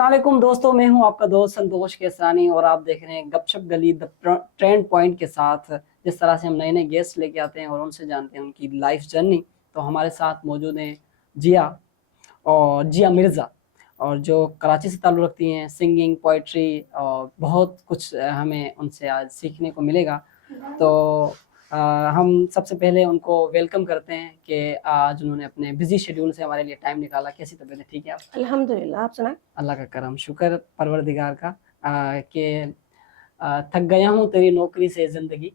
अस्सलाम वालेकुम दोस्तों, मैं हूं आपका दोस्त संतोष केसरानी और आप देख रहे हैं गपशप गली द ट्रेंड पॉइंट के साथ। जिस तरह से हम नए नए गेस्ट लेके आते हैं और उनसे जानते हैं उनकी लाइफ जर्नी, तो हमारे साथ मौजूद हैं जिया और जिया मिर्ज़ा, और जो कराची से ताल्लुक़ रखती हैं। सिंगिंग, पोइट्री और बहुत कुछ हमें उनसे आज सीखने को मिलेगा। तो हम सबसे पहले उनको वेलकम करते हैं कि आज उन्होंने अपने बिजी शेड्यूल से हमारे लिए टाइम निकाला। कैसी तबीयत है? ठीक है आप? अल्हम्दुलिल्लाह, आप सुनाएं। अल्लाह का करम, शुक्र परवरदिगार का कि थक गया हूँ तेरी नौकरी से ज़िंदगी।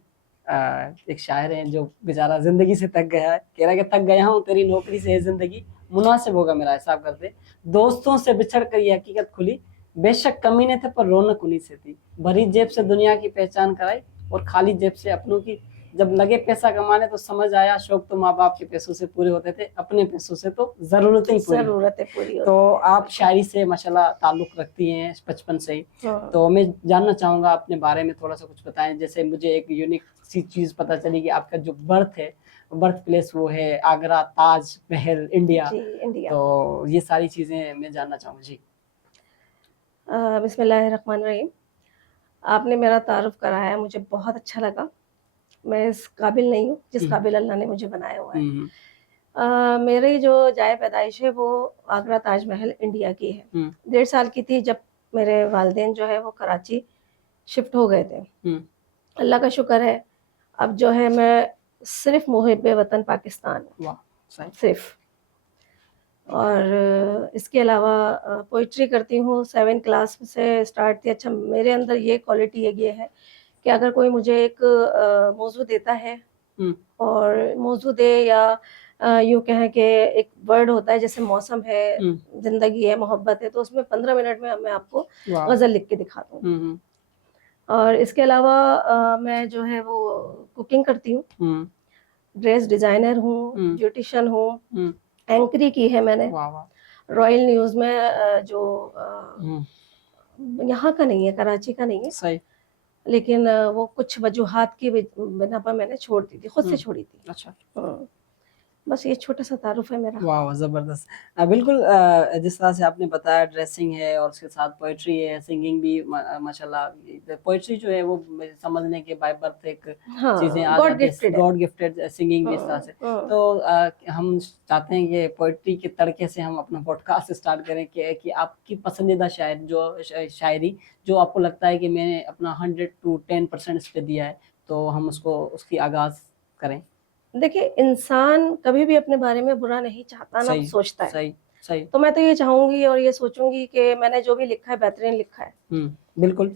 एक शायर है जो बेचारा ज़िंदगी से थक गया है, कह रहा है कि थक गया हूँ तेरी नौकरी से ज़िंदगी, मुनासिब होगा मेरा हिसाब करते। दोस्तों से बिछड़ कर ये हकीकत खुली, बेशक कमीने थे पर रौनक उन्हीं से थी। भरी जेब से दुनिया की पहचान कराई और खाली जेब से अपनों की। जब लगे पैसा कमाने तो समझ आया शौक तो माँ बाप के पैसों से पूरे होते थे, अपने पैसों से तो ज़रूरतें पूरी। पूरी तो होती आप शायरी से माशाल्लाह ताल्लुक़ रखती हैं बचपन से ही। हाँ। तो मैं जानना चाहूँगा अपने बारे में थोड़ा सा कुछ बताएं। जैसे मुझे एक यूनिक सी चीज़ पता चली कि आपका जो बर्थ है, बर्थ प्लेस वो है आगरा, ताज महल, इंडिया। जी, इंडिया। तो ये सारी चीज़ें मैं जानना चाहूँगा जी। बिस्मिल्लाहिर्रहमानिर्रहीम। आपने मेरा तारुफ कराया, मुझे बहुत अच्छा लगा। मैं इस काबिल नहीं हूँ जिस काबिल अल्लाह ने मुझे बनाया हुआ है। मेरी जो जाए पैदाइश है वो आगरा ताजमहल इंडिया की है। 1.5 साल की थी जब मेरे वालिदैन जो है वो कराची शिफ्ट हो गए थे। अल्लाह का शुक्र है, अब जो है मैं सिर्फ मुहिब्बे वतन पाकिस्तान हूँ, सिर्फ। और इसके अलावा पोइट्री करती हूँ। 7 क्लास से स्टार्ट थी। अच्छा, मेरे अंदर ये क्वालिटी ये है कि अगर कोई मुझे एक मौजू देता है और मौजू दे या यूँ कहें कि एक वर्ड होता है, जैसे मौसम है, ज़िंदगी है, मोहब्बत है, तो उसमें 15 मिनट में मैं आपको गज़ल लिख के दिखा दूँ। और इसके अलावा मैं जो है वो कुकिंग करती हूँ, ड्रेस डिज़ाइनर हूँ, ब्यूटिशियन हूँ, एंकरी की है मैंने रॉयल न्यूज़ में। जो यहाँ का नहीं है, कराची का नहीं है सही, लेकिन वो कुछ वजूहात की बिना पर मैंने छोड़ दी थी, खुद से छोड़ी थी। अच्छा, बस ये छोटा सा तारुफ है मेरा। वाह ज़बरदस्त। बिल्कुल, जिस तरह से आपने बताया ड्रेसिंग है और उसके साथ पोइट्री है, सिंगिंग भी माशाल्लाह। पोइट्री जो है वो समझने के बाय बर्थ एक चीज़ें आ जाती है, गॉड गिफ्टेड सिंगिंग भी इस तरह से। तो हम चाहते हैं कि पोइट्री के तड़के से हम अपना पॉडकास्ट स्टार्ट करें कि आपकी पसंदीदा शायर जो शायरी जो आपको लगता है कि मैंने अपना 100 to 10% इस पे दिया है, तो हम उसकी आगाज़ करें। देखिए, इंसान कभी भी अपने बारे में बुरा नहीं चाहता, ना सोचता है। सही, सही। तो मैं तो ये चाहूंगी और ये सोचूंगी कि मैंने जो भी लिखा है बेहतरीन लिखा है। बिल्कुल।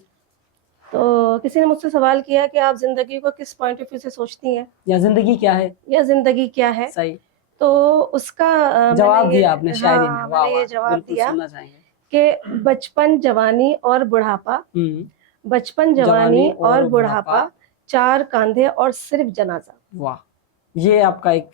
तो किसी ने मुझसे सवाल किया कि आप जिंदगी को किस पॉइंट ऑफ व्यू से सोचती हैं, या जिंदगी क्या है, या जिंदगी क्या है। सही। तो उसका जवाब दिया आपने शायरी में। मैंने ये जवाब दिया सुनना चाहेंगे कि बचपन, जवानी और बुढ़ापा, बचपन, जवानी और बुढ़ापा, 4 कांधे और सिर्फ जनाजा। वाह, ये आपका एक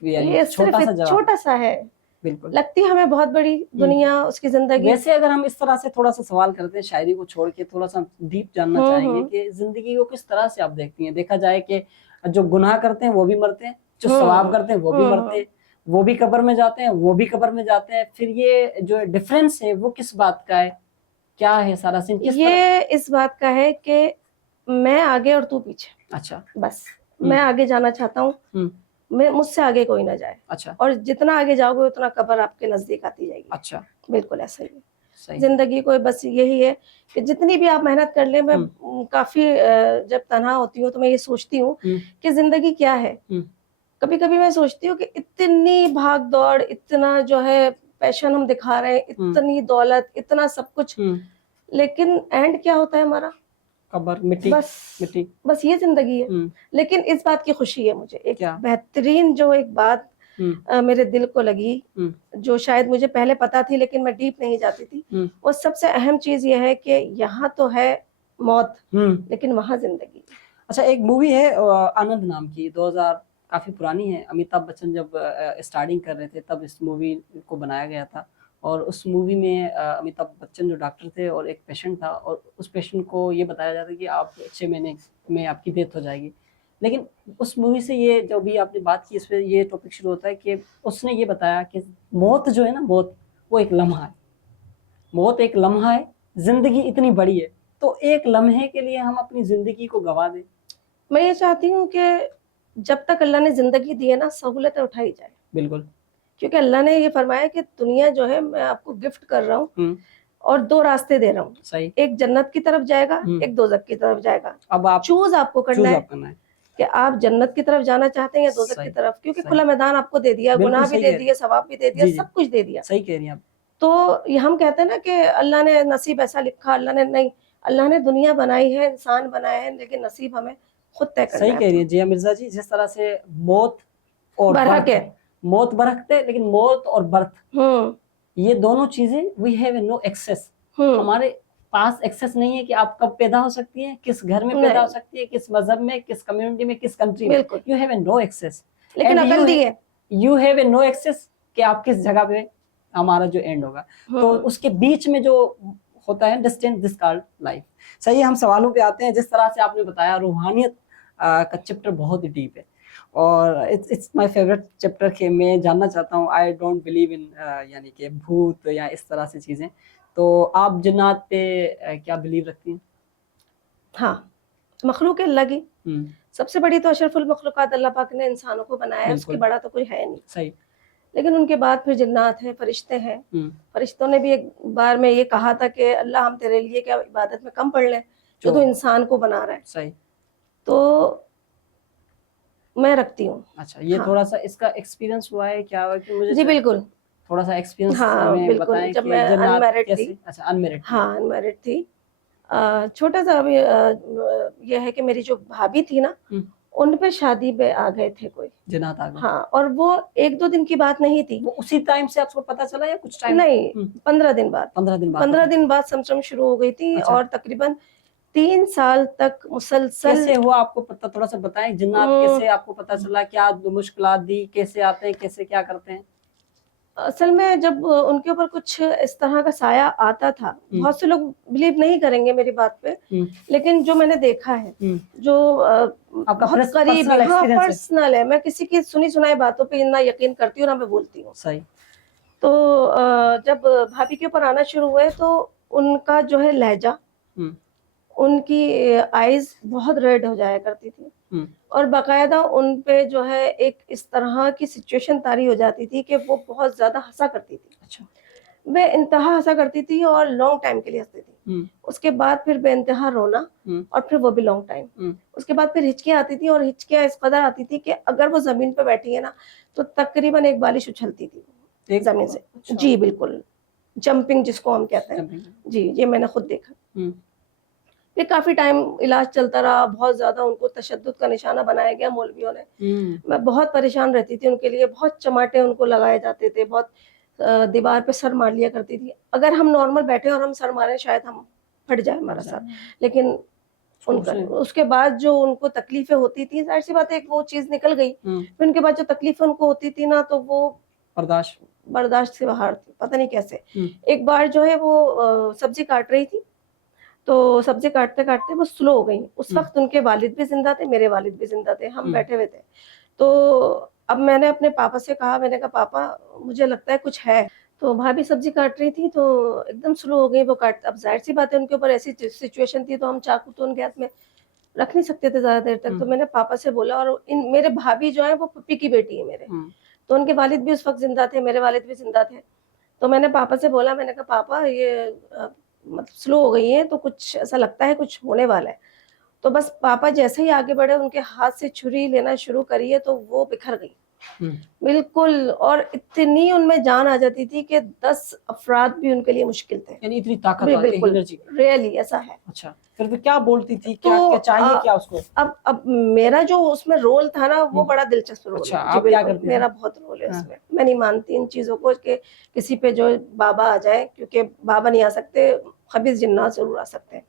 छोटा सा है। बिल्कुल लगती है हमें बहुत बड़ी दुनिया, उसकी जिंदगी। वैसे अगर हम इस तरह से थोड़ा सा सवाल करते हैं, शायरी को छोड़ के थोड़ा सा डीप जानना चाहेंगे कि जिंदगी को किस तरह से आप देखती हैं। देखा जाए कि जो गुनाह करते हैं वो भी मरते हैं, जो सवाब करते हैं वो भी मरते हैं, वो भी कब्र में जाते हैं, वो भी कब्र में जाते हैं। फिर ये जो डिफरेंस है वो किस बात का है, क्या है सारा सीन? ये इस बात का है कि मैं आगे और तू पीछे। अच्छा, बस मैं आगे जाना चाहता हूँ, मैं मुझसे आगे कोई ना जाए। अच्छा, और जितना आगे जाओगे उतना कब्र आपके नजदीक आती जाएगी। अच्छा, बिल्कुल ऐसा ही है। जिंदगी को बस यही है कि जितनी भी आप मेहनत कर ले। मैं काफी जब तन्हा होती हूँ तो मैं ये सोचती हूँ कि जिंदगी क्या है। कभी कभी मैं सोचती हूँ कि इतनी भाग दौड़, इतना जो है पैशन हम दिखा रहे हैं, इतनी दौलत, इतना सब कुछ, लेकिन एंड क्या होता है हमारा? कब्र, मिट्टी। बस ये जिंदगी है। लेकिन इस बात की खुशी है मुझे, एक बेहतरीन जो एक बात मेरे दिल को लगी, जो शायद मुझे पहले पता थी लेकिन मैं डीप नहीं जाती थी। और सबसे अहम चीज ये है कि यहाँ तो है मौत, लेकिन वहाँ जिंदगी। अच्छा, एक मूवी है आनंद नाम की, 2000 काफी पुरानी है। अमिताभ बच्चन जब स्टार्टिंग कर रहे थे तब इस मूवी को बनाया गया था। और उस मूवी में अमिताभ बच्चन जो डॉक्टर थे और एक पेशेंट था, और उस पेशेंट को ये बताया जाता है कि आप 6 महीने में आपकी डेथ हो जाएगी। लेकिन उस मूवी से ये जो भी आपने बात की, इस पर ये टॉपिक शुरू होता है कि उसने ये बताया कि मौत जो है ना, मौत वो एक लम्हा है। मौत एक लम्हा है जिंदगी इतनी बड़ी है, तो एक लम्हे के लिए हम अपनी जिंदगी को गवा दें? मैं ये चाहती हूँ कि जब तक अल्लाह ने जिंदगी दी है ना, सहूलतें उठाई जाए, बिल्कुल। क्योंकि अल्लाह ने ये फरमाया कि दुनिया जो है मैं आपको गिफ्ट कर रहा हूँ और 2 रास्ते दे रहा हूँ, सही। एक जन्नत की तरफ जाएगा, एक दोज़ख की तरफ जाएगा। अब आप चूज आपको करना है है कि आप जन्नत की तरफ जाना चाहते हैं या दोज़ख की तरफ, क्योंकि खुला मैदान आपको दे दिया, गुनाह भी दे दिए, सवाब भी दे दिया, सब कुछ दे दिया। सही कह रही हैं आप। तो ये हम कहते हैं ना कि अल्लाह ने नसीब ऐसा लिखा, अल्लाह ने नहीं, अल्लाह ने दुनिया बनाई है, इंसान बनाए हैं, लेकिन नसीब हमें खुद तय करना है। सही कह रही है जिया मिर्जा जी, जिस तरह से मौत और बरहक है, मौत बरकत है, लेकिन मौत और बर्थ ये दोनों चीजें वी हैव नो एक्सेस, हमारे पास एक्सेस नहीं है कि आप कब पैदा हो सकती हैं, किस घर में पैदा हो सकती है, किस मजहब में, किस कम्युनिटी में, किस कंट्री में, यू हैव नो एक्सेस। लेकिन अकल दी है, यू हैव नो एक्सेस कि आप किस जगह पे हमारा जो एंड होगा, तो उसके बीच में जो होता है डिस्टेंस दिस कॉल्ड लाइफ। सही है, हम सवालों पे आते हैं। जिस तरह से आपने बताया रूहानियत का चैप्टर बहुत ही डीप है और इट्स माय फेवरेट चैप्टर के मैं जानना चाहता हूँ। आई डोंट बिलीव इन यानी कि भूत या इस तरह से चीजें, तो आप जिन्नात पे क्या बिलीव रखती हैं? हाँ, मखलूक अल्लाह की सबसे बड़ी तो अशरफुल मखलूकात अल्लाह पाक ने इंसानों को बनाया है, उसके बड़ा तो कोई है नहीं। सही। लेकिन उनके बाद फिर जिन्नात हैं, फरिश्ते हैं। फरिश्तों ने भी एक बार में ये कहा था कि अल्लाह हम तेरे लिए क्या इबादत में कम पढ़ लें जो तू इंसान को बना रहा है। सही। तो मैं रखती हूँ। अच्छा, ये थोड़ा सा इसका एक्सपीरियंस हुआ है क्या हुआ कि मुझे जी बिल्कुल थोड़ा सा एक्सपीरियंस हमें बताएं। जब मैं अनमैरिड थी, अच्छा अनमैरिड, हाँ अनमैरिड थी, छोटा सा अभी यह है कि मेरी जो भाभी थी ना, उन पे शादी पे आ गए थे कोई जिन्नात आ गए। हाँ, और वो 1-2 दिन की बात नहीं थी। वो उसी टाइम से आपको पता चला या कुछ टाइम? नहीं, 15 दिन बाद। 15 दिन बाद समसम शुरू हो गई थी। अच्छा। और तकरीबन 3 साल तक मुसलसल। कैसे हुआ आपको पता, थोड़ा सा बताएं। जिन्नात कैसे आपको पता चला, क्या मुश्किलात दी, कैसे आते हैं, कैसे क्या करते हैं? असल में जब उनके ऊपर कुछ इस तरह का साया आता था, बहुत से लोग बिलीव नहीं करेंगे मेरी बात पे, लेकिन जो मैंने देखा है, जो बहुत करीब पर्सनल है, मैं किसी की सुनी सुनाई बातों पे ना यकीन करती हूँ ना मैं बोलती हूँ। सही। तो जब भाभी के ऊपर आना शुरू हुए तो उनका जो है लहजा, उनकी आईज बहुत रेड हो जाया करती थी और बाकायदा उन पे जो है एक इस तरह की सिचुएशन तारी हो जाती थी कि वो बहुत ज्यादा हंसा करती थी। अच्छा। बेइंतहा हंसा करती थी और लॉन्ग टाइम के लिए हंसती थी। उसके बाद फिर बेइंतहा रोना और फिर वो भी लॉन्ग टाइम। उसके बाद फिर हिचकियां आती थी और हिचकियां इस कदर आती थी कि अगर वो जमीन पे बैठी है ना तो तकरीबन एक बालिश उछलती थी जमीन से। अच्छा। जी बिल्कुल, जंपिंग जिसको हम कहते हैं। जी, ये मैंने खुद देखा। फिर काफी टाइम इलाज चलता रहा, बहुत ज्यादा उनको तशद्दुद का निशाना बनाया गया मौलवियों ने। मैं बहुत परेशान रहती थी उनके लिए, बहुत चमाटे उनको लगाए जाते थे, बहुत दीवार पे सर मार लिया करती थी। अगर हम नॉर्मल बैठे और हम सर मारे शायद हम फट जाए हमारा सर, लेकिन उनका उसके बाद जो उनको तकलीफें होती थी, जाहिर सी बात है वो चीज निकल गई। फिर उनके बाद जो तकलीफें उनको होती थी ना तो वो बर्दाश्त से बाहर थी, पता नहीं कैसे। एक बार जो है वो सब्जी काट रही थी, तो सब्जी काटते काटते वो स्लो हो गई। उस वक्त उनके वालिद भी जिंदा थे, मेरे वालिद भी जिंदा थे, हम बैठे हुए थे। तो अब मैंने अपने पापा से कहा, मैंने कहा पापा मुझे लगता है कुछ है। तो भाभी सब्जी काट रही थी तो एकदम स्लो हो गई वो काट। अब जाहिर सी बात है उनके ऊपर ऐसी सिचुएशन थी तो हम चाकू तो उन गैस में रख नहीं सकते थे ज्यादा देर तक। तो मैंने पापा से बोला, और मेरे भाभी जो है वो पप्पी की बेटी है मेरे, तो उनके वालिद भी उस वक्त जिंदा थे, मेरे वालिद भी जिंदा थे। तो मैंने पापा से बोला, मैंने कहा पापा ये मतलब स्लो हो गई है तो कुछ ऐसा लगता है कुछ होने वाला है। तो बस पापा जैसे ही आगे बढ़े, उनके हाथ से छुरी लेना शुरू करी है तो वो बिखर गई बिल्कुल, और इतनी उनमें जान आ जाती थी कि 10 अफराद भी उनके लिए मुश्किल थे। यानी इतनी ताकत है एनर्जी, रियली ऐसा है। अच्छा, फिर क्या बोलती थी, क्या चाहिए क्या उसको? अब मेरा जो उसमें रोल था ना वो बड़ा दिलचस्प रोल। अच्छा, आप क्या करती थी? मेरा बहुत रोल है उसमें। मैं नहीं मानती इन चीजों को कि किसी पे जो बाबा आ जाए, क्योंकि बाबा नहीं आ सकते, खबीस जिन्नात जरूर आ सकते हैं।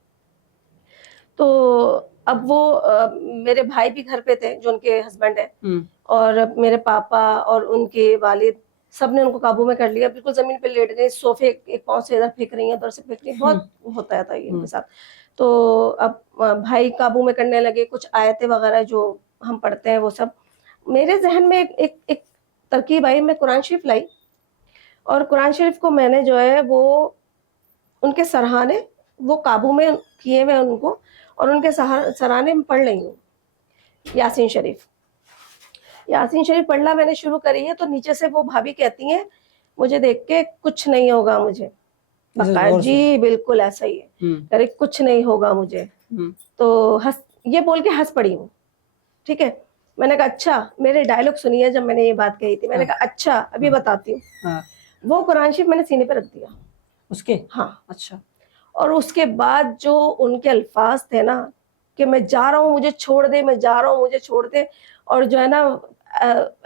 तो अब वो मेरे भाई भी घर पे थे जो उनके हस्बैंड है, और मेरे पापा और उनके वालिद सब ने उनको काबू में कर लिया। बिल्कुल जमीन पे लेट गए, सोफे एक पांव से इधर फेंक रही हैं, उधर से फेंक रही हैं, बहुत होता था ये उनके साथ। तो अब भाई काबू में करने लगे, कुछ आयतें वगैरह जो हम पढ़ते हैं वो सब। मेरे जहन में एक तरकीब आई, मैं कुरान शरीफ लाई और कुरान शरीफ को मैंने जो है वो उनके सरहाने वो काबू में किए हुए उनको, और उनके सराहने में पढ़ रही हूँ यासीन शरीफ। यासीन शरीफ पढ़ना मैंने शुरू करी है, तो नीचे से वो भाभी कहती हैं मुझे देख के, कुछ नहीं होगा मुझे। जी बिल्कुल ऐसा ही है, अरे कुछ नहीं होगा मुझे। तो ये बोल के हंस पड़ी हूँ, ठीक है। मैंने कहा अच्छा, मेरे डायलॉग सुनिए जब मैंने ये बात कही थी, मैंने कहा अच्छा अभी बताती हूँ। वो कुरान शरीफ मैंने सीने पे रख दिया उसके। हाँ अच्छा। और उसके बाद जो उनके अल्फाज थे ना कि मैं जा रहा हूँ मुझे छोड़ दे, मैं जा रहा हूँ मुझे छोड़ दे, और जो है ना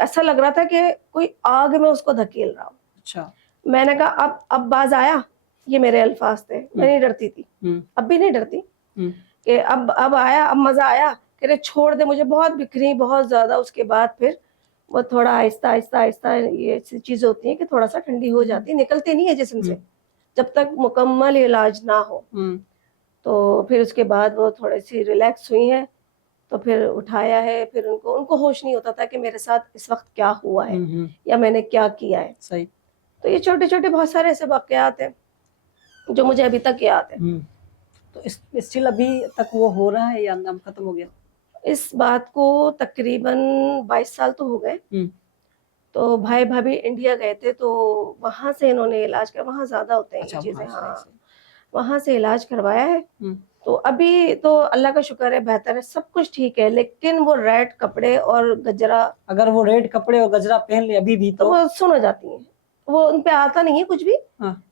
ऐसा लग रहा था कि कोई आग में उसको धकेल रहा हूँ। अच्छा। मैंने कहा अब बाज आया, ये मेरे अल्फाज थे, मैं नहीं डरती थी, अब भी नहीं डरती कि अब आया, अब मजा आया कि छोड़ दे मुझे। बहुत बिखरी, बहुत ज्यादा। उसके बाद फिर वो थोड़ा आहिस्ता आहिस्ता आहिस्ता, ये चीजें होती हैं कि थोड़ा सा ठंडी हो जाती है, निकलती नहीं है जिस्म से जब तक मुकम्मल इलाज ना हो। तो फिर उसके बाद वो थोड़ी सी रिलैक्स हुई हैं, तो फिर उठाया है। फिर उनको होश नहीं होता था कि मेरे साथ इस वक्त क्या हुआ है या मैंने क्या किया है। सही। तो ये छोटे छोटे बहुत सारे ऐसे वाकयात हैं जो मुझे अभी तक याद है। तो स्टिल अभी तक वो हो रहा है या नाम खत्म हो गया? इस बात को तकरीबन 22 साल तो हो गए। तो भाई भाभी इंडिया गए थे, तो वहां से इन्होंने इलाज किया, वहां ज्यादा होते हैं ये चीजें। हाँ, वहां से इलाज करवाया है। तो अभी तो अल्लाह का शुक्र है, बेहतर है, सब कुछ ठीक है। लेकिन वो रेड कपड़े और गजरा, अगर वो रेड कपड़े और गजरा पहन ले अभी भी तो वो सुन हो जाती हैं। वो उन पे आता नहीं है कुछ भी,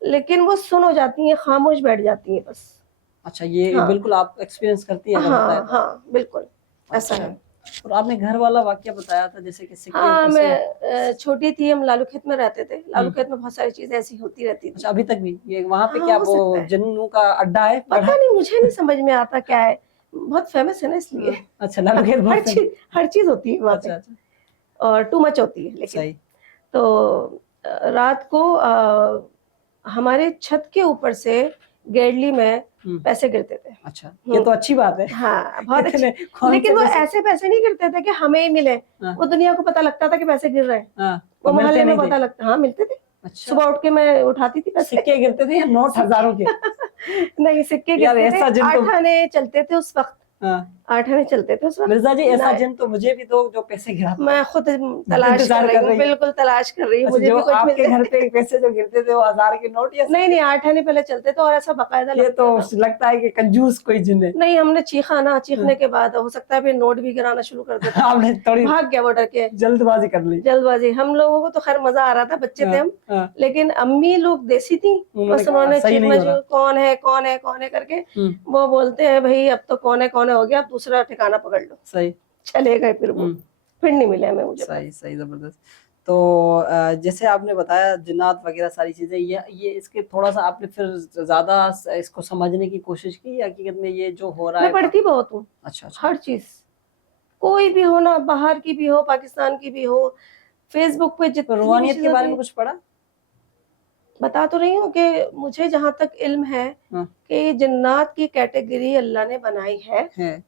लेकिन वो सुन हो जाती हैं, खामोश बैठ जाती हैं बस। अच्छा, ये बिल्कुल आप एक्सपीरियंस करती हैं? हाँ बिल्कुल ऐसा है। और आपने घर वाला वाकया बताया था जैसे कि सिक्के। हाँ, मैं छोटी थी, हम लालू खेत में रहते थे। लालू खेत में बहुत सारी चीजें ऐसी होती रहती थी। अच्छा, अभी तक भी ये वहाँ पे क्या वो जिन्नू का अड्डा है? पता नहीं, मुझे नहीं समझ में आता क्या है, बहुत फेमस है ना इसलिए। अच्छा, लालू खेत हर चीज होती है वहाँ पे, और टू मच होती है। लेकिन तो रात को हमारे छत के ऊपर से गेडली में पैसे गिरते थे। अच्छा, ये तो अच्छी बात है। हाँ, बहुत अच्छे। लेकिन वो ऐसे पैसे नहीं गिरते थे कि हमें ही मिले, वो दुनिया को पता लगता था कि पैसे गिर रहे हैं। वो मोहल्ले में पता लगता। हाँ, मिलते थे। अच्छा। सुबह उठ के मैं उठाती थी पैसे। सिक्के गिरते थे या नोट हजारों के? नहीं, सिक्के गिरते थे। 8 आने चलते थे उस वक्त। 8 आने चलते थे उस वक्त। मिर्जा जी, ऐसा जिन तो मुझे भी दो जो पैसे गिराता। मैं खुद तलाश कर रही हूँ, बिल्कुल तलाश कर रही हूँ। मुझे भी कुछ आपके घर पे पैसे जो गिरते थे वो 1000 के नोट या? नहीं, 8 आने पहले चलते थे, और ऐसा बकायदा। ये तो लगता है कि कंजूस कोई जिन है। नहीं, हमने चीखा ना, चीखने के बाद हो सकता है फिर नोट भी गिराना शुरू कर देता। आपने थोड़ी भाग गया वो डर के, जल्दबाजी कर ली। जल्दबाजी। हम लोगों को तो खैर मजा आ रहा था, बच्चे थे हम, लेकिन अम्मी लोग देसी थी, बस उन्होंने चीखना, कौन है कौन है कौन है करके। वो बोलते हैं भाई अब तो कौन है हो गया, अब दूसरा ठिकाना पकड़ लो। सही। चले गए फिर वो, फिर नहीं मिले हमें। मुझे सही सही, जबरदस्त। तो जैसे आपने बताया जिन्नात वगैरह सारी चीजें, ये इसके थोड़ा सा आपने फिर ज्यादा इसको समझने की कोशिश की, हकीकत में ये जो हो रहा है? मैं पढ़ती बहुत हूँ। अच्छा। हर चीज, कोई भी हो ना, बाहर की भी हो, पाकिस्तान की भी हो, फेसबुक पे जितनी रूहानियत के बारे में कुछ पढ़ा? बता तो रही हूँ कि मुझे जहाँ तक इल्म है कि जिन्नात की कैटेगरी अल्लाह ने बनाई है।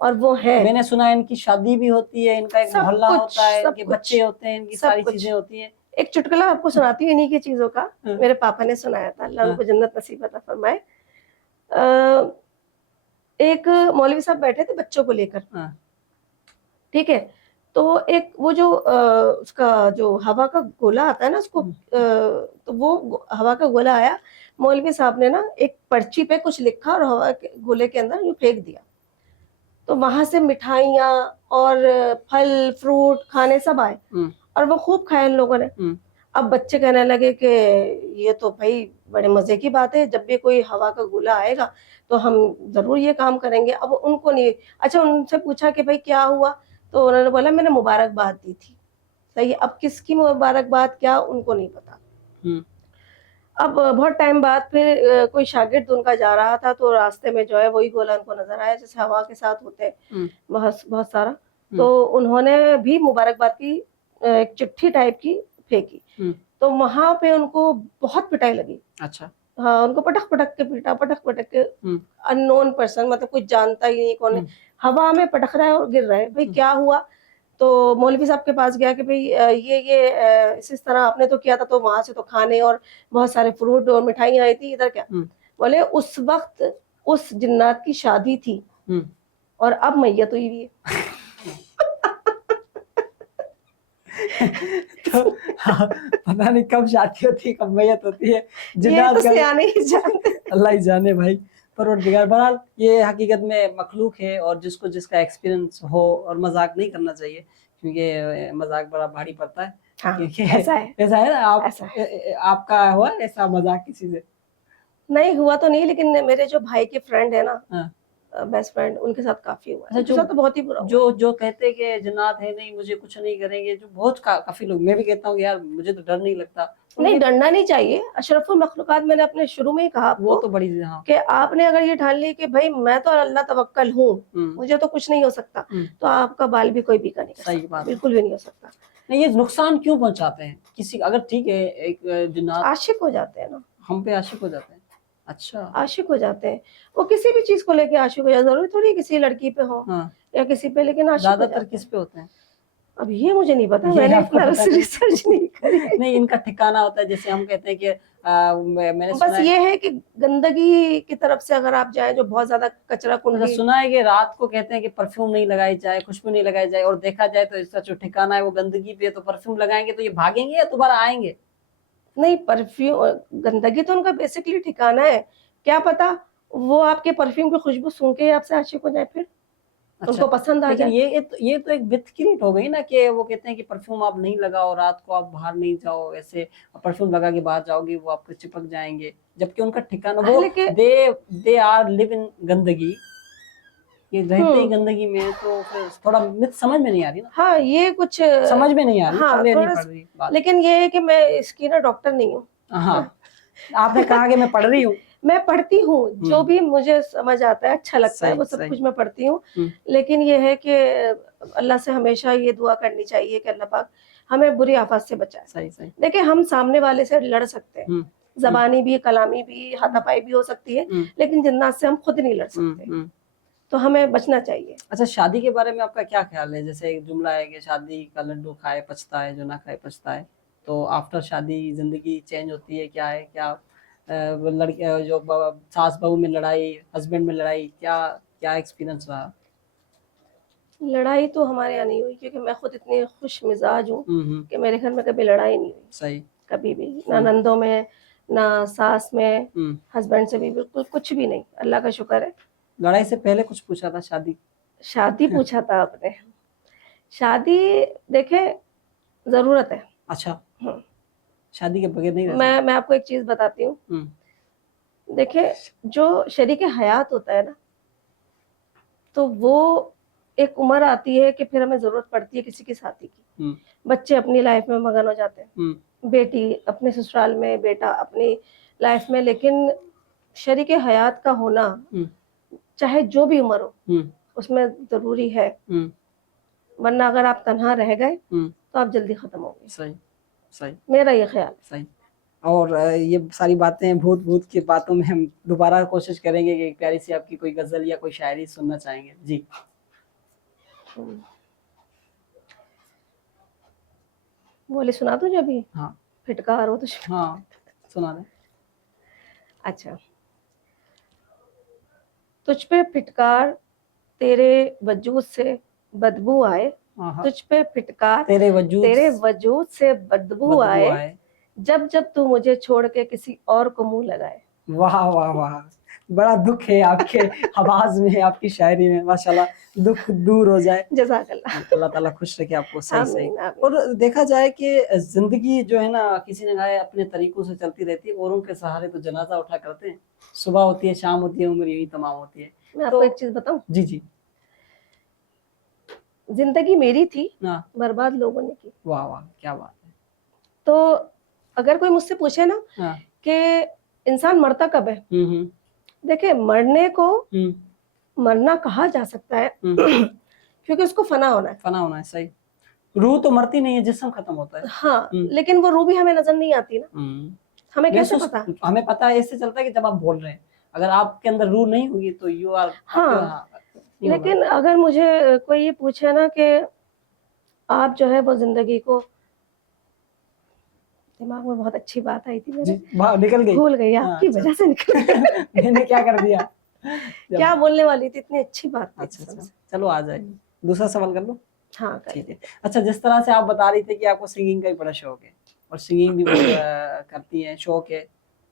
और वो है, मैंने सुना है इनकी शादी भी होती है, इनका एक मोहल्ला होता है, इनके बच्चे होते हैं, इनकी सारी चीजें होती हैं। एक चुटकुला आपको सुनाती हूँ इन्हीं की चीजों का। मेरे पापा ने सुनाया था, अल्लाह उनको जन्नत नसीब अता फरमाए। एक मौलवी साहब बैठे थे बच्चों को लेकर, ठीक है। तो एक वो जो उसका जो हवा का गोला आता है ना उसको, तो वो हवा का गोला आया, मौलवी साहब ने ना एक पर्ची पे कुछ लिखा और हवा के गोले के अंदर यूं फेंक दिया। तो वहां से मिठाइयाँ और फल फ्रूट खाने सब आए, और वो खूब खाए इन लोगों ने। अब बच्चे कहने लगे कि ये तो भाई बड़े मजे की बात है, जब भी कोई हवा का गोला आएगा तो हम जरूर ये काम करेंगे। अब उनको नहीं, अच्छा उनसे पूछा कि भाई क्या हुआ, तो उन्होंने बोला मैंने मुबारकबाद दी थी। सही, अब किसकी मुबारकबाद क्या उनको नहीं पता। अब बहुत टाइम बाद फिर कोई शागिर्द उनका जा रहा था, तो रास्ते में जो है वही गोला उनको नजर आया जैसे हवा के साथ होते हैं बहुत बहुत सारा। तो उन्होंने भी मुबारकबाद की एक चिट्ठी टाइप की फेंकी। तो वहां पे उनको बहुत पिटाई लगी। अच्छा। हाँ, उनको पटक पटक के पीटा, पटक पटक के। अननोन पर्सन, मतलब कोई जानता ही नहीं कौन है, हवा में पटक रहा है और गिर रहा है। भाई क्या हुआ? तो मौलवी साहब के पास गया कि भाई ये इस तरह आपने तो किया था, तो वहां से तो खाने और बहुत सारे फ्रूट और मिठाइयाँ आई थी, इधर क्या? बोले उस वक्त उस जिन्नात की शादी थी और अब मैयत हुई हुई है। तो हाँ, पता नहीं कब शादी होती है कब मैयत होती है, ये जिन्नात तो का सियाने ही जानते। अल्लाह ही जाने भाई। परवरदिगार, बहरहाल ये हकीकत में मखलूक है और जिसको जिसका एक्सपीरियंस हो, और मजाक नहीं करना चाहिए क्योंकि मजाक बड़ा भारी पड़ता है। हाँ, क्योंकि ऐसा है ऐसा है ना, ऐसा है। आपका हुआ ऐसा मजाक किसी से? नहीं हुआ तो नहीं, लेकिन मेरे जो भाई के फ्रेंड है ना, हाँ। बेस्ट फ्रेंड, उनके साथ काफी हुआ है। अच्छा, उनके साथ तो बहुत ही बुरा हुआ जो जो कहते हैं कि जिन्नात है नहीं मुझे कुछ नहीं करेंगे, जो बहुत काफी लोग, मैं भी कहता हूँ कि यार मुझे तो डर नहीं लगता। है। नहीं, डरना नहीं चाहिए। अशरफुल मखलूकात, मैंने अपने शुरू में ही कहा वो आपको तो बड़ी, हाँ। कि आपने अगर ये ठान ली कि भाई मैं तो अल्लाह तवक्कल हूँ, मुझे तो कुछ नहीं हो सकता, तो आपका बाल भी कोई बीका नहीं कर सही सकता, बात है। बिल्कुल भी नहीं हो सकता। नहीं, ये नुकसान क्यों पहुंचाते हैं किसी, अगर ठीक है एक जिन्नात आशिक हो जाते हैं ना, हम पे आशिक हो जाते हैं। अच्छा। आशिक हो जाते हैं। वो किसी भी चीज को लेके आशिक हो जाते हैं, जरूरी थोड़ी है किसी लड़की पे हो हाँ। या किसी पे, लेकिन आशिक हो ज्यादातर जाते किस हैं। पे होते हैं? अब ये मुझे नहीं पता, ये मैंने आपको इतना पता नहीं? रिसर्च नहीं करी। नहीं, इनका ठिकाना होता है, जैसे हम कहते हैं कि मैंने बस सुना है, ये है कि गंदगी की तरफ से अगर आप जाए, जो बहुत ज्यादा कचरा अच्छा कुंडी, सुना है कि रात को कहते हैं कि परफ्यूम नहीं लगाई जाए, खुशबू नहीं लगाई जाए, और देखा जाए तो इसका जो ठिकाना है वो गंदगी पे है, तो परफ्यूम लगाएंगे तो ये भागेंगे या दोबारा आएंगे? नहीं, परफ्यूम, गंदगी तो उनका बेसिकली ठिकाना है। क्या पता वो आपके परफ्यूम की खुशबू सूंघ के आपसे आशिक हो जाए, फिर अच्छा, उनको पसंद आ लेकिन जाए। ये तो एक विथ क्रिएट हो गई ना, कि वो कहते हैं कि परफ्यूम आप नहीं लगाओ, रात को आप बाहर नहीं जाओ, ऐसे परफ्यूम लगा के बाहर जाओगे वो आपको चिपक जाएंगे, जबकि उनका ठिकाना वो, लेकिन दे आर लिव इन गंदगी, ये रहते ही गंदगी में है, तो फिर थोड़ा मिथ समझ में नहीं आ रही ना। हाँ, ये कुछ समझ में नहीं आ रही, हाँ पल्ले नहीं थोड़ा, पड़ रही बात। लेकिन ये है कि मैं इसकी ना डॉक्टर नहीं हूँ। हाँ, आपने कहा कि मैं पढ़ रही हूँ। मैं पढ़ती हूँ, जो भी मुझे समझ आता है, अच्छा लगता है, सही वो सब सही। कुछ मैं पढ़ती हूँ। लेकिन ये है कि अल्लाह से हमेशा ये दुआ करनी चाहिए कि अल्लाह पाक हमें बुरी आफत से बचाए। सही सही। देखिए, हम सामने वाले से लड़ सकते हैं, जबानी भी, कलामी भी, हाथापाई भी हो सकती है, लेकिन जिन्नात से हम खुद नहीं लड़ सकते, तो हमें बचना चाहिए। अच्छा, शादी के बारे में आपका क्या ख्याल है? जैसे एक जुमला है कि शादी का लड्डू खाए पछताए, जो ना खाए पछताए, तो आफ्टर शादी जिंदगी चेंज होती है, क्या है क्या? लड़के जो सास बहू में लड़ाई, हस्बैंड में लड़ाई, क्या क्या एक्सपीरियंस रहा? लड़ाई तो हमारे यहाँ नहीं हुई, क्योंकि मैं खुद इतनी खुश मिजाज हूँ कि मेरे घर में कभी लड़ाई नहीं हुई। सही। कभी भी ना नंदों में, ना सास में, हस्बैंड से भी बिल्कुल कुछ भी नहीं, अल्लाह का शुक्र है। लड़ाई से पहले कुछ पूछा था, शादी पूछा था आपने? शादी देखे जरूरत है। अच्छा, शादी के बगैर नहीं रह मैं आपको एक चीज बताती हूँ। देखिए, जो शरीके हयात होता है ना, तो वो एक उम्र आती है कि फिर हमें जरूरत पड़ती है किसी की साथी की। बच्चे अपनी लाइफ में मगन हो जाते हैं, बेटी अपने ससुराल में, बेटा अपनी लाइफ में, लेकिन शरीके हयात का होना, चाहे जो भी उम्र हो, उसमें जरूरी है। वरना अगर आप तन्हा रह गए तो आप जल्दी खत्म हो गए। सही सही, मेरा ये ख्याल। सही। और ये सारी बातें, भूत भूत की बातों में हम दोबारा कोशिश करेंगे कि एक प्यारी सी आपकी कोई गजल या कोई शायरी सुनना चाहेंगे जी। बोले सुना दो जो भी। हाँ, फिटकार हो तो हाँ सुना दे। अच्छा, तुझ पे फिटकार तेरे वजूद से बदबू आए, तुझ पे फिटकार तेरे वजूद से बदबू आए, जब जब तू मुझे छोड़ के किसी और को मुंह लगाए। वाह वाह वाह, बड़ा दुख है आपके आवाज में, आपकी शायरी में, माशाल्लाह, दुख दूर हो जाए। जज़ाकल्लाह। अल्लाह ताला खुश रखे आपको। सही सही। आमीन, आमीन। और देखा जाए कि जिंदगी जो है ना, किसी ने कहा है अपने तरीकों से चलती रहती है, औरों के सहारे तो जनाजा उठा करते हैं। सुबह होती है, शाम होती है, उम्र यही तमाम होती है। मैं आपको एक चीज बताऊं? जी जी। जिंदगी मेरी थी, बर्बाद लोगों ने की। वाह वाह, क्या बात है। तो अगर कोई मुझसे पूछे ना कि इंसान मरता कब है, देखिए, मरने को मरना कहा जा सकता है क्योंकि उसको फना होना है। फना होना है, सही। रूह तो मरती नहीं है, जिस्म खत्म होता है। हाँ, लेकिन वो रूह भी हमें नजर नहीं आती ना। हमें कैसे पता? हमें पता है, इससे चलता है कि जब आप बोल रहे हैं, अगर आपके अंदर रूह नहीं होगी तो यू आर। हाँ, लेकिन अगर मुझे कोई ये पूछे ना कि आप जो है वो जिंदगी को दिमाग में बहुत अच्छी बात आई थी जी, मेरे, निकल गई। भूल गई, हाँ, आपकी अच्छा। वजह से निकल गई। मैंने क्या कर दिया? क्या बोलने वाली थी, इतनी अच्छी बात थी अच्छा, कसम अच्छा, से। चलो आ जाएगी। दूसरा सवाल कर लो। हाँ कर ठीक है। अच्छा, जिस तरह से आप बता रही थी कि आपको सिंगिंग का भी बड़ा शौक है और सिंगिंग भी करती हैं, शौक है,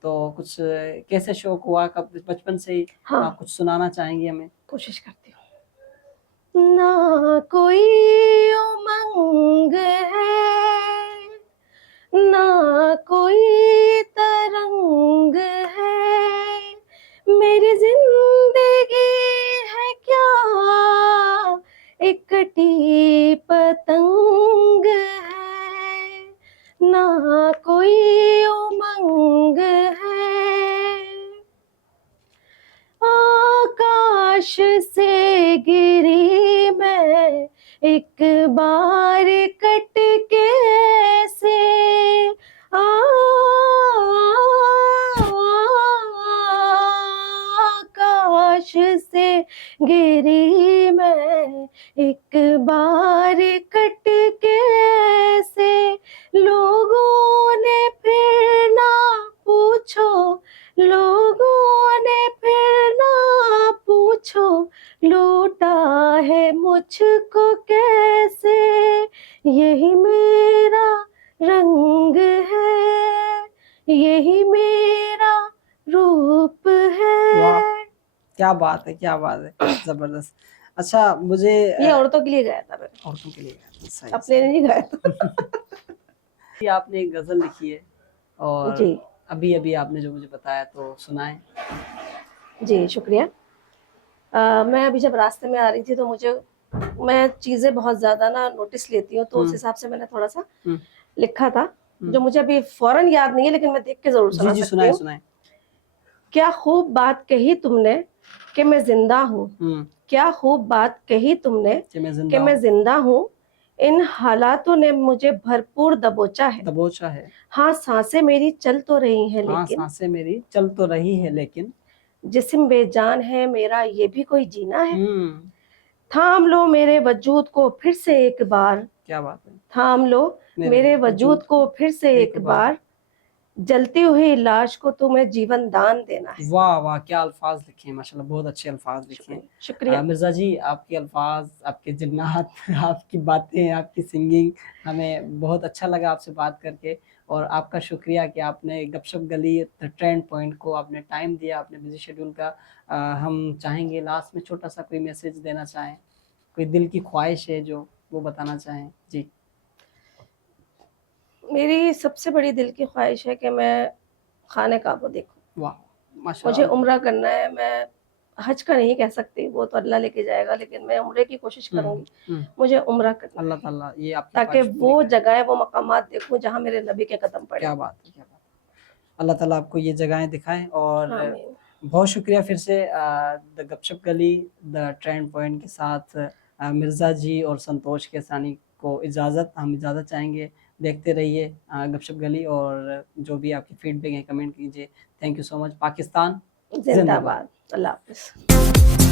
तो कुछ कैसे शौक हुआ, कब, बचपन से ही? हाँ आप कुछ सुनाना चाहेंगी हमें? कोशिश करती हूँ। ना कोई उमंग है, ना कोई तरंग है, मेरी जिंदगी है क्या एक कटी पतंग है, ना कोई उमंग है, आकाश से गिरी मैं एक बार कट के से, आकाश से गिरी मैं एक बार कट के से, लोगों ने फिर ना पूछो, लोगों ने फिर ना पूछो, लूटा है मुझको कैसे, यही मेरा रंग है, यही मेरा रूप वाह, है। क्या बात है, क्या बात है, जबरदस्त। अच्छा, मुझे ये औरतों के लिए गाया था मैंने, औरतों के लिए गाया था, सही, अपने लिए नहीं गाया था। सही। आपने एक गजल लिखी है और जी अभी अभी आपने जो मुझे बताया, तो सुनाएं। जी शुक्रिया। मैं अभी जब रास्ते में आ रही थी तो मैं चीज़ें बहुत ज़्यादा ना नोटिस लेती हूँ, तो उस हिसाब से मैंने थोड़ा सा हम्म, लिखा था, जो मुझे अभी फौरन याद नहीं है, लेकिन मैं देख के जरूर जी सुना जी, सकती सुनाए हूँ। सुनाए। क्या खूब बात कही तुमने कि मैं जिंदा हूँ, क्या खूब बात कही तुमने कि मैं कि जिंदा मैं हूँ, जिंदा हूँ, इन हालातों ने मुझे भरपूर दबोचा है। दबोचा है। हाँ सांसें मेरी चल तो रही हैं हाँ, लेकिन, सांसें मेरी चल तो रही है लेकिन, जिस्म बेजान है मेरा ये भी कोई जीना है। हम्म, थाम लो मेरे वजूद को फिर से एक बार, क्या बात है, थाम लो मेरे वजूद को फिर से एक एक बार, जलती हुई लाश को तुम्हें जीवन दान देना है। वाह वाह, क्या अल्फाज लिखे हैं, माशाल्लाह, बहुत अच्छे अल्फाज लिखे हैं। शुक्रिया। मिर्ज़ा जी, आपके अल्फाज, आपके जिन्नात, आपकी बातें, आपकी सिंगिंग, हमें बहुत अच्छा लगा आपसे बात करके। और आपका शुक्रिया कि आपने गपशप गली ट्रेंड पॉइंट को आपने टाइम दिया, अपने बिजी शेड्यूल का। हम चाहेंगे लास्ट में छोटा सा कोई मैसेज देना चाहें, कोई दिल की ख्वाहिश है जो वो बताना चाहें जी। मेरी सबसे बड़ी दिल की ख्वाहिश है कि मैं खाने काबा देखूं। वाह, मुझे माशाल्लाह। उम्रा करना है, मैं हज का नहीं कह सकती, वो तो अल्लाह लेके जाएगा, लेकिन मैं उम्रे की कोशिश करूंगी। मुझे उम्रा करना अल्लाह है ताला ये आपकी ताकि ख्वाहिश पूरी वो करे। जगह, वो मकामात देखूं जहाँ मेरे नबी के कदम पड़े। क्या बात है, क्या बात है। अल्लाह ताला आपको ये जगहें दिखाएं। और आमीन। बहुत शुक्रिया फिर से द गपशप गली द ट्रेंड पॉइंट के साथ मिर्ज़ा जी और संतोष केसानी को हम इजाज़त चाहेंगे। देखते रहिए गपशप गली, और जो भी आपकी फीडबैक है कमेंट कीजिए। Thank you so much. Pakistan जिंदाबाद। जिंदाबाद। अल्लाह हाफिज।